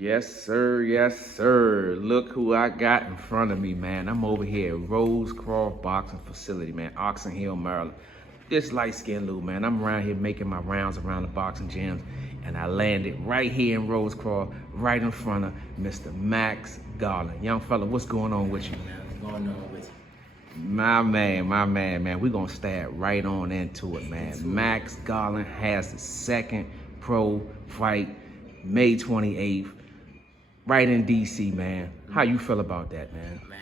Yes, sir. Yes, sir. Look who I got in front of me, man. I'm over here at Rosecroft Boxing Facility, man. Oxon Hill, Maryland. This Liteskin Lou, man. I'm around here making my rounds around the boxing gyms, and I landed right here in Rosecroft, right in front of Mr. Max Garland. Young fella, what's going on with you? What's going on with you? My man. We're going to stab right on into it, man. Max Garland has the second pro fight, May 28th. Right in DC, man. How you feel about that, man? Man,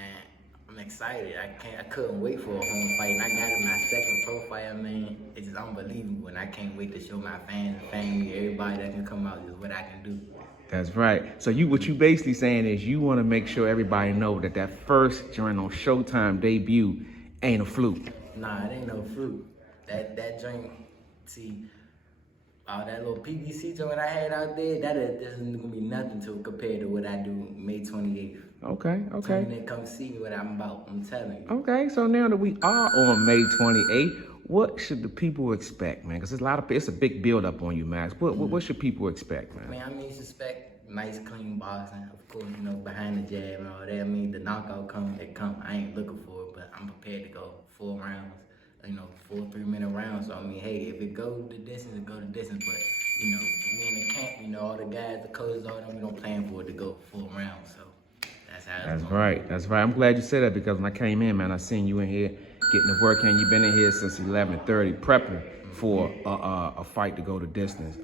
I'm excited. I couldn't wait for a home fight. And I got in my second pro fight. I mean, it's just unbelievable. And I can't wait to show my fans and family, everybody that can come out, just what I can do. That's right. So what you basically saying is you want to make sure everybody know that first joint on Showtime debut ain't a fluke. Nah, it ain't no fluke. That joint, see, that little PVC joint I had out there, that isn't gonna be nothing to compare to what I do May 28th. Okay. Tune in, come see what I'm about. I'm telling you. Okay, so now that we are on May 28th, what should the people expect, man? Because it's a big build up on you, Max. What should people expect, man? Man, I mean, you expect nice, clean boxing. Of course, behind the jab and all that. I mean, the knockout it come. I ain't looking for it, but I'm prepared to go 4 rounds. 4 3-minute rounds. So, I mean, hey, if it go the distance, it go the distance. But, me in the camp, all the guys, the coaches, all them, we don't plan for it to go 4 rounds. So, that's how it's going. That's right. I'm glad you said that because when I came in, man, I seen you in here getting the work in. You've been in here since 11:30 prepping for a fight to go the distance.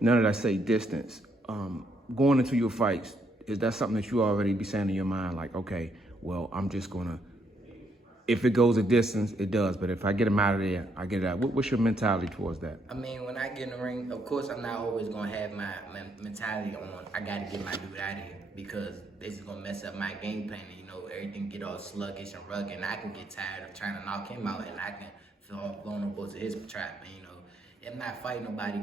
Now that I say distance, going into your fights, is that something that you already be saying in your mind, like, okay, well, I'm just going to, if it goes a distance, it does. But if I get him out of there, I get it out. What's your mentality towards that? I mean, when I get in the ring, of course, I'm not always going to have my mentality on, I got to get my dude out of here because this is going to mess up my game plan. Everything get all sluggish and rugged, and I can get tired of trying to knock him out, and I can feel vulnerable to his trap. I'm not fighting nobody,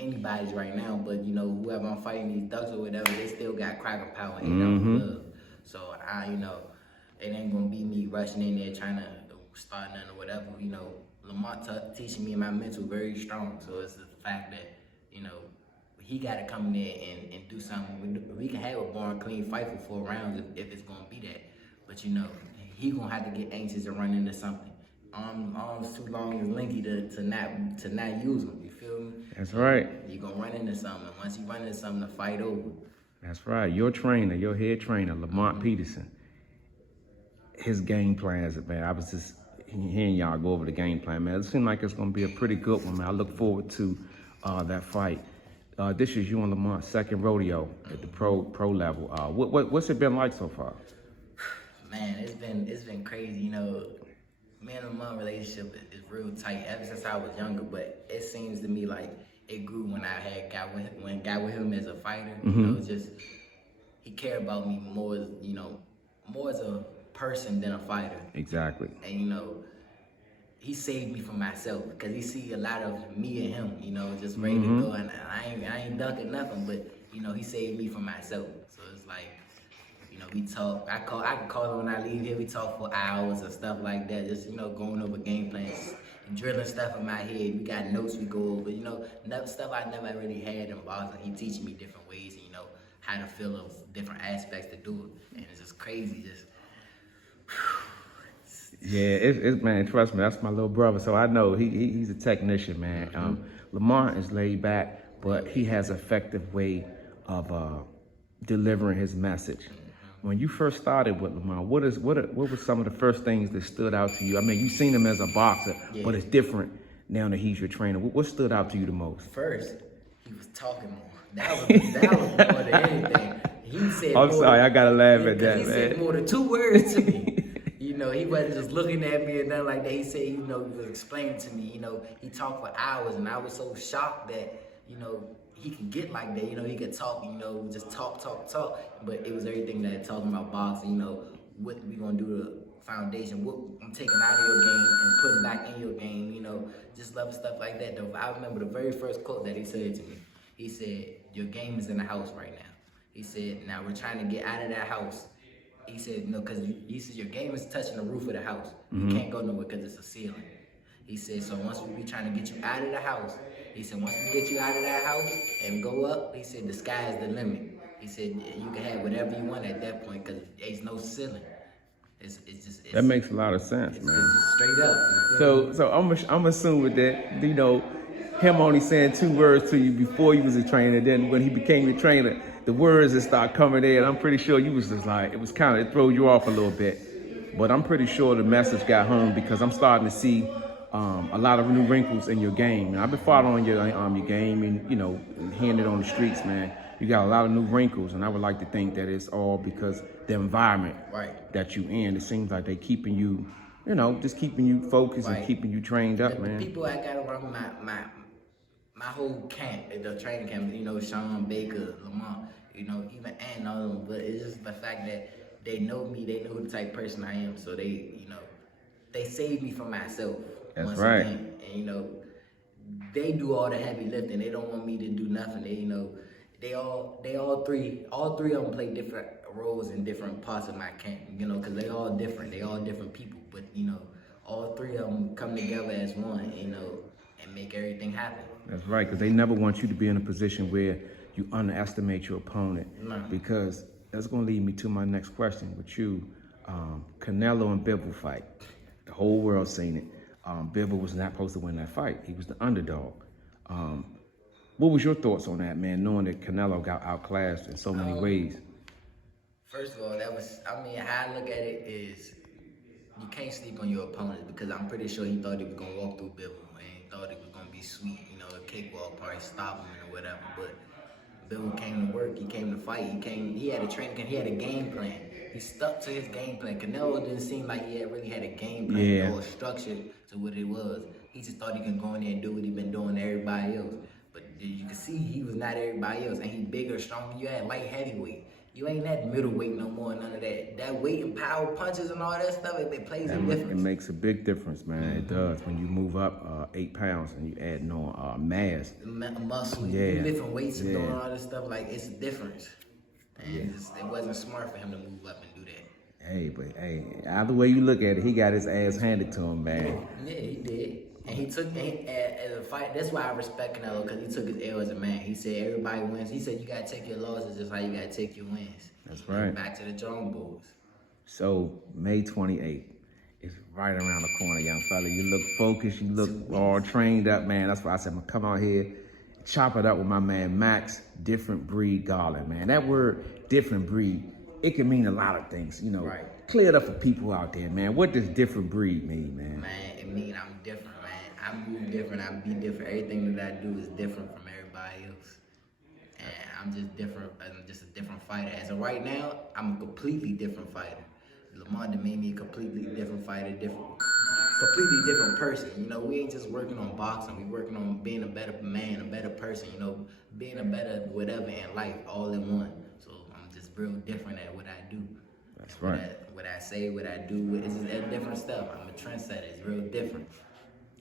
anybody's right now, but, whoever I'm fighting, these ducks or whatever, they still got cracker power and love. So, it ain't gonna be me rushing in there trying to start nothing or whatever. Lamont teaching me my mental very strong. So it's the fact that, he gotta come in there and do something. We can have a boring, clean fight for 4 rounds if it's gonna be that. But he gonna have to get anxious and run into something. Arms too long and linky to not use them. You feel me? That's right. You gonna run into something. Once you run into something, the fight over. That's right. Your trainer, your head trainer, Lamont Peterson. His game plans, man. I was just hearing y'all go over the game plan, man. It seems like it's gonna be a pretty good one, man. I look forward to that fight. This is you and Lamont's second rodeo at the pro level. What's it been like so far? Man, it's been crazy. Me and Lamont relationship is real tight ever since I was younger. But it seems to me like it grew when I got with him as a fighter. Just he cared about me more as a person than a fighter. Exactly. And he saved me from myself because he see a lot of me and him, just ready to go, and I ain't ducking nothing, but he saved me from myself. So it's like, we talk. I can call him when I leave here. We talk for hours and stuff like that. Just going over game plans and drilling stuff in my head. We got notes we go over. Stuff I never really had in boxing. He teaching me different ways, how to feel of different aspects to do it, and it's just crazy. Yeah, man, trust me, that's my little brother, so I know he's a technician, man. Lamont is laid back, but he has an effective way of delivering his message. When you first started with Lamont, what were some of the first things that stood out to you? I mean, you've seen him as a boxer, but it's different now that he's your trainer. What stood out to you the most? First, he was talking more. That was more than anything. He said I'm sorry, I gotta laugh at that, man. He said more than 2 words to me. He wasn't just looking at me and nothing like that. He said, he was explaining to me, he talked for hours, and I was so shocked that, he could get like that. He could talk, just talk. But it was everything that talking about boxing, what we gonna do to the foundation, what I'm taking out of your game and putting back in your game, just love stuff like that. Though I remember the very first quote that he said to me. He said, your game is in the house right now. He said, now we're trying to get out of that house. He said, because he said your game is touching the roof of the house. You can't go nowhere because it's a ceiling. He said, so once we be trying to get you out of the house, he said, once we get you out of that house and go up, he said, the sky is the limit. He said you can have whatever you want at that point because there's no ceiling. That makes a lot of sense, man. It's just straight up. You feel me? So I'm assuming that, you know, him only saying 2 words to you before you was a trainer, then when he became a trainer, the words that start coming in, I'm pretty sure you was just like, it throw you off a little bit. But I'm pretty sure the message got home because I'm starting to see a lot of new wrinkles in your game. And I've been following your game and, you know, hearing it on the streets, man. You got a lot of new wrinkles, and I would like to think that it's all because the environment that you in. It seems like they keeping you, you know, just keeping you focused and keeping you trained up, man. The people I got around my whole camp, the training camp, you know, Sean Baker, Lamont, you know, even and all of them. But it's just the fact that they know me, they know the type of person I am, so they, you know, they save me from myself. That's right. Again. And you know, they do all the heavy lifting. They don't want me to do nothing. They, you know, they all three of them play different roles in different parts of my camp. You know, because they all different. They all different people. But you know, all 3 of them come together as one. You know, and make everything happen. That's right, because they never want you to be in a position where you underestimate your opponent. No. Because that's going to lead me to my next question with you. Canelo and Bivol fight. The whole world seen it. Bivol was not supposed to win that fight. He was the underdog. What was your thoughts on that, man, knowing that Canelo got outclassed in so many ways? First of all, how I look at it is you can't sleep on your opponent because I'm pretty sure he thought he was going to walk through Bivol and he thought it was going to be sweet, you know, a cakewalk, probably stop him or whatever. But Bivol came to work, he came to fight, he had a training camp, he had a game plan. He stuck to his game plan. Canelo didn't seem like he really had a game plan or a structure to what it was. He just thought he could go in there and do what he been doing to everybody else. But you can see he was not everybody else, and he bigger, stronger. You had light heavyweight. You ain't that middleweight no more, none of that. That weight and power punches and all that stuff, it plays a difference. It makes a big difference, man. It does. When you move up 8 pounds and you add on mass. Muscle, you lifting weights and doing all this stuff, like, it's a difference. And it wasn't smart for him to move up and do that. Hey, either way you look at it, he got his ass handed to him, man. Yeah, he did. And he took, as a fight, that's why I respect Canelo, because he took his L as a man. He said everybody wins. He said you got to take your losses just like you got to take your wins. That's right. Back to the drawing boards. So, May 28th is right around the corner, young fella. You look focused. You look all trained up, man. That's why I said I'm going to come out here, chop it up with my man Max, different breed Garland, man. That word, different breed, it can mean a lot of things, you know. Right. Clear it up for people out there, man. What does different breed mean, man? Man, it means I'm different, man. I move different, I be different. Everything that I do is different from everybody else. And I'm just different, I'm just a different fighter. As of right now, I'm a completely different fighter. Lamont made me a completely different fighter, completely different person. You know, we ain't just working on boxing, we working on being a better man, a better person, you know, being a better whatever in life, all in one. So I'm just real different at what I do. That's right. What I say, what I do, it's just different stuff. I'm a trendsetter, it's real different.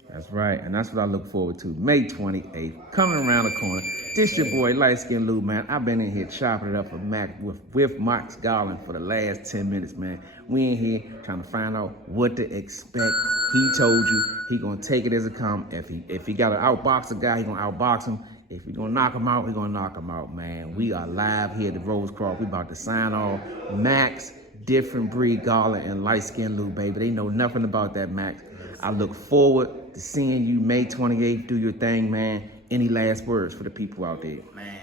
That's right, and that's what I look forward to. May 28th, coming around the corner. This your boy, Liteskin Lou, man. I've been in here chopping it up with Max Garland for the last 10 minutes, man. We in here trying to find out what to expect. He told you he gonna take it as it come. If he got to outbox a guy, he gonna outbox him. If he gonna knock him out, he gonna knock him out, man. We are live here at the Rose Cross. We about to sign off. Max, different breed Garland, and Liteskin Lou, baby. They know nothing about that, Max. I look forward to seeing you May 28th. Do your thing, man. Any last words for the people out there? Man,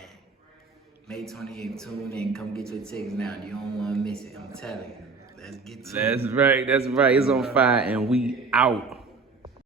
May 28th, tune in. Come get your tickets now. You don't want to miss it. I'm telling you. Let's get to it. That's right. It's on fire, and we out.